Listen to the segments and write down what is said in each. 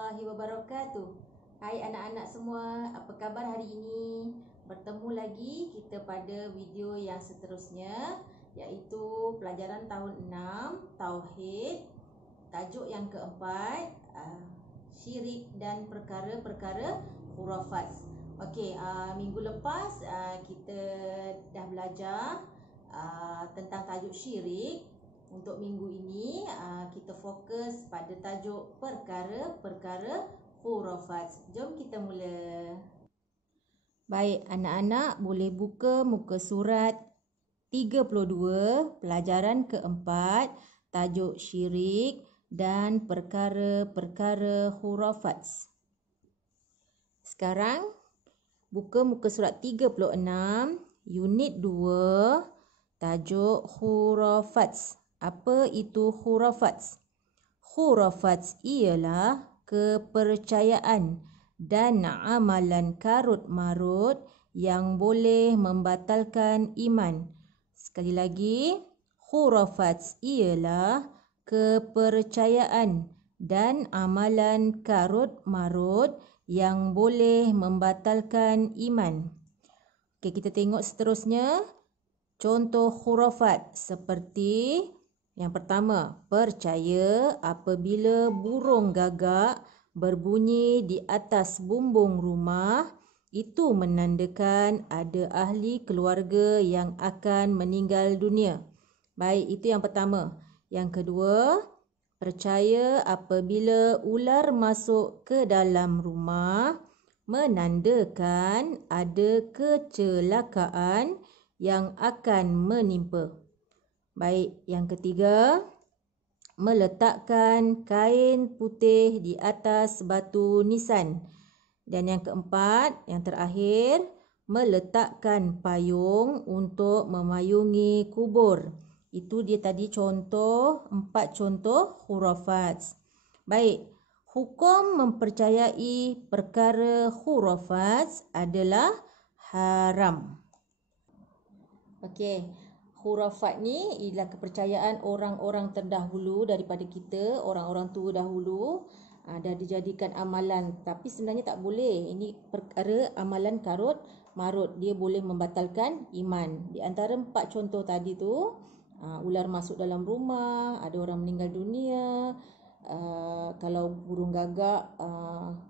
warahmatullahi wabarakatuh. Hai anak-anak semua, apa khabar hari ini? Bertemu lagi kita pada video yang seterusnya, iaitu pelajaran tahun 6 Tauhid. Tajuk yang keempat, syirik dan perkara-perkara khurafat. Okey, minggu lepas kita dah belajar tentang tajuk syirik. Untuk minggu ini kita fokus pada tajuk perkara-perkara khurafat. Jom kita mula. Baik, anak-anak boleh buka muka surat 32, pelajaran keempat, tajuk syirik dan perkara-perkara khurafat. Sekarang buka muka surat 36, unit 2, tajuk khurafat. Apa itu khurafat? Khurafat ialah kepercayaan dan amalan karut-marut yang boleh membatalkan iman. Sekali lagi, khurafat ialah kepercayaan dan amalan karut-marut yang boleh membatalkan iman. Okey, kita tengok seterusnya. Contoh khurafat seperti yang pertama, percaya apabila burung gagak berbunyi di atas bumbung rumah, itu menandakan ada ahli keluarga yang akan meninggal dunia. Baik, itu yang pertama. Yang kedua, percaya apabila ular masuk ke dalam rumah, menandakan ada kecelakaan yang akan menimpa. Baik, yang ketiga, meletakkan kain putih di atas batu nisan. Dan yang keempat, yang terakhir, meletakkan payung untuk memayungi kubur. Itu dia tadi contoh, 4 contoh khurafat. Baik, hukum mempercayai perkara khurafat adalah haram. Okey, khurafat ni ialah kepercayaan orang-orang terdahulu daripada kita, orang-orang tua dahulu dah dijadikan amalan, tapi sebenarnya tak boleh. Ini perkara amalan karut marut, dia boleh membatalkan iman. Di antara 4 contoh tadi tu, ular masuk dalam rumah, ada orang meninggal dunia, kalau burung gagak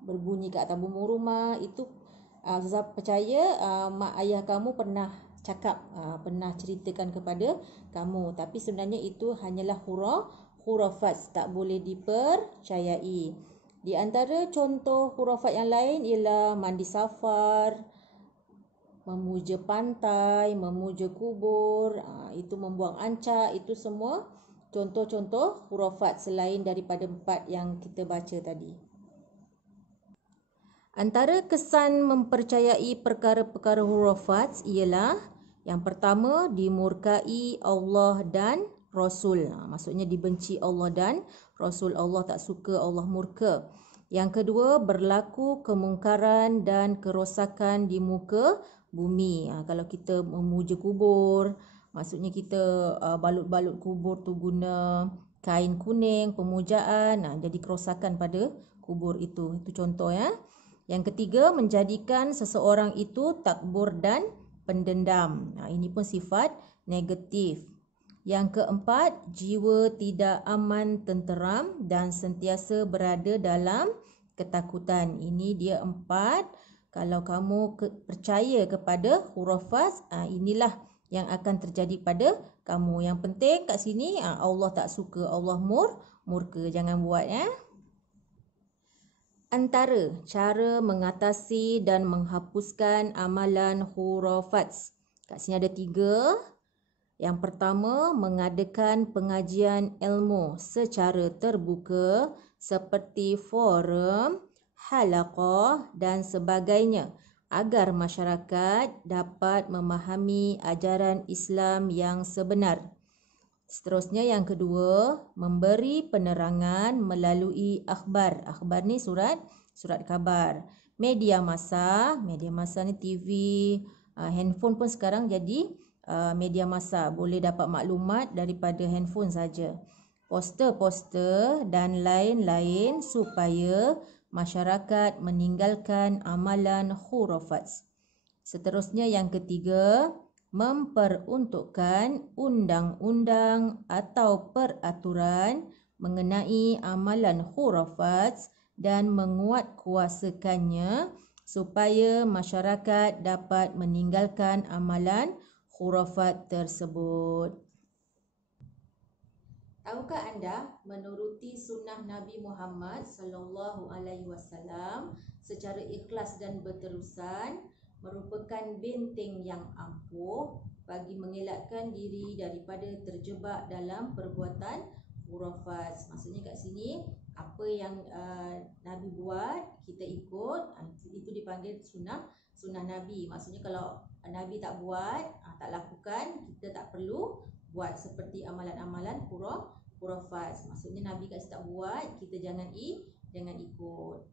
berbunyi kat atas bumbung rumah, itu Ustazah percaya mak ayah kamu pernah cakap, pernah ceritakan kepada kamu, tapi sebenarnya itu hanyalah khurafat, tak boleh dipercayai. Di antara contoh khurafat yang lain ialah mandi safar, memuja pantai, memuja kubur, itu membuang ancak, itu semua contoh-contoh khurafat selain daripada 4 yang kita baca tadi. Antara kesan mempercayai perkara-perkara khurafat ialah yang pertama, dimurkai Allah dan Rasul. Maksudnya dibenci Allah dan Rasul. Allah tak suka, Allah murka. Yang kedua, berlaku kemungkaran dan kerosakan di muka bumi. Kalau kita memuja kubur, maksudnya kita balut-balut kubur tu guna kain kuning, pemujaan, jadi kerosakan pada kubur itu. Itu contoh ya. Yang ketiga, menjadikan seseorang itu takbur dan pendendam. Ini pun sifat negatif. Yang keempat, jiwa tidak aman, tenteram dan sentiasa berada dalam ketakutan. Ini dia 4. Kalau kamu percaya kepada khurafat, inilah yang akan terjadi pada kamu. Yang penting kat sini, Allah tak suka, Allah murka. Jangan buat ya. Antara cara mengatasi dan menghapuskan amalan khurafat. Kat sini ada 3. Yang pertama, mengadakan pengajian ilmu secara terbuka seperti forum, halaqah dan sebagainya agar masyarakat dapat memahami ajaran Islam yang sebenar. Seterusnya yang kedua, memberi penerangan melalui akhbar. Akhbar ni surat khabar. Media massa ni TV, handphone pun sekarang jadi media massa. Boleh dapat maklumat daripada handphone saja. Poster-poster dan lain-lain supaya masyarakat meninggalkan amalan khurafat. Seterusnya yang ketiga, memperuntukkan undang-undang atau peraturan mengenai amalan khurafat dan menguatkuasakannya supaya masyarakat dapat meninggalkan amalan khurafat tersebut. Tahukah anda menuruti sunnah Nabi Muhammad sallallahu alaihi wasallam secara ikhlas dan berterusan merupakan benteng yang ampuh bagi mengelakkan diri daripada terjebak dalam perbuatan khurafat. Maksudnya kat sini apa yang Nabi buat kita ikut, itu dipanggil sunnah Nabi. Maksudnya kalau Nabi tak buat, tak lakukan, kita tak perlu buat seperti amalan-amalan khurafat. Maksudnya Nabi kat tak buat, kita jangan ikut.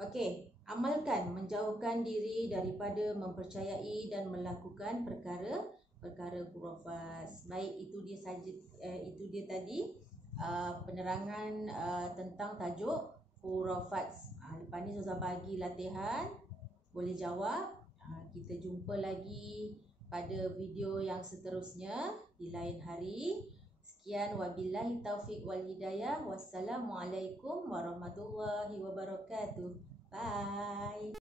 Okey, amalkan menjauhkan diri daripada mempercayai dan melakukan perkara khurafat. Baik, itu dia tadi penerangan tentang tajuk khurafat. Lepas ni Ustazah bagi latihan, boleh jawab. Kita jumpa lagi pada video yang seterusnya di lain hari. Sekian, wabillahi taufiq wal hidayah. Wassalamualaikum warahmatullahi wabarakatuh. Bye.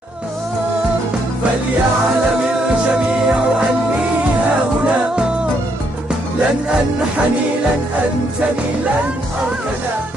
فليعلم الجميع أني ها هنا لن أنحني لن أنتني لن أركنا